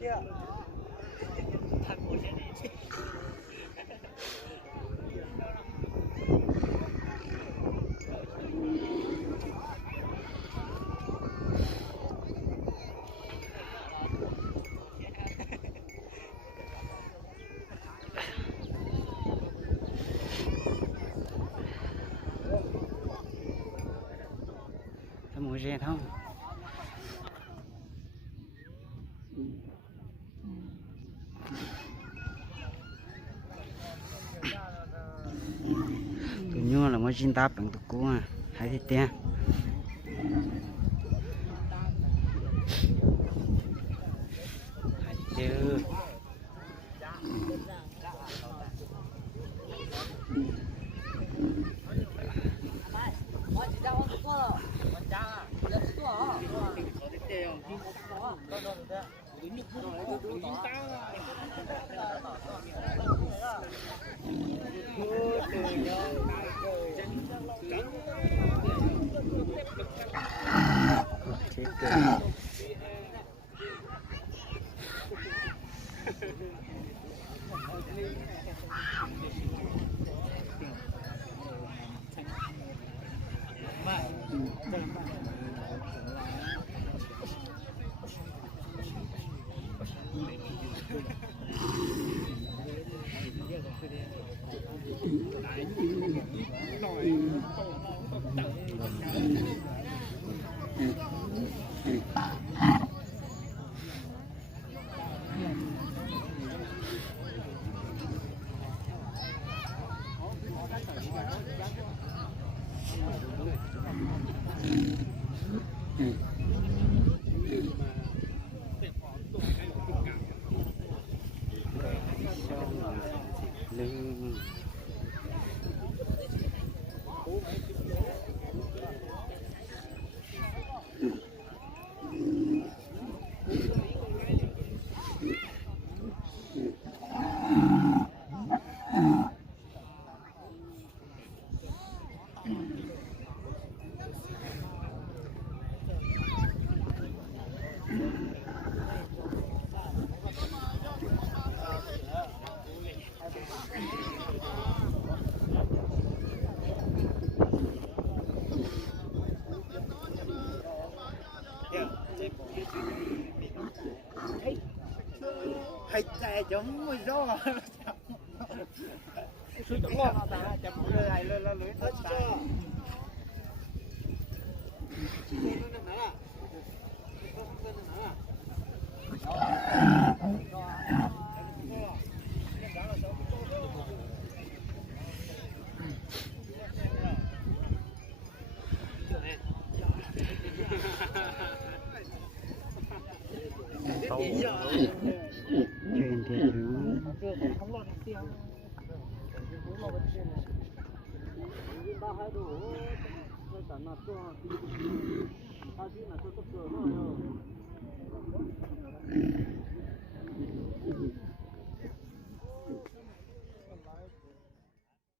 Mua rẻ không? Cứ nhua là mới chín táp bằng tụ cũ à, hay thì tiền. Hay thì chứ. hay chạy chống mùi gió suy chống ngon ta chấm lưới này lưới thật chưa Chuyện thì Hãy subscribe cho kênh Ghiền Mì Gõ để không bỏ lỡ những video hấp dẫn.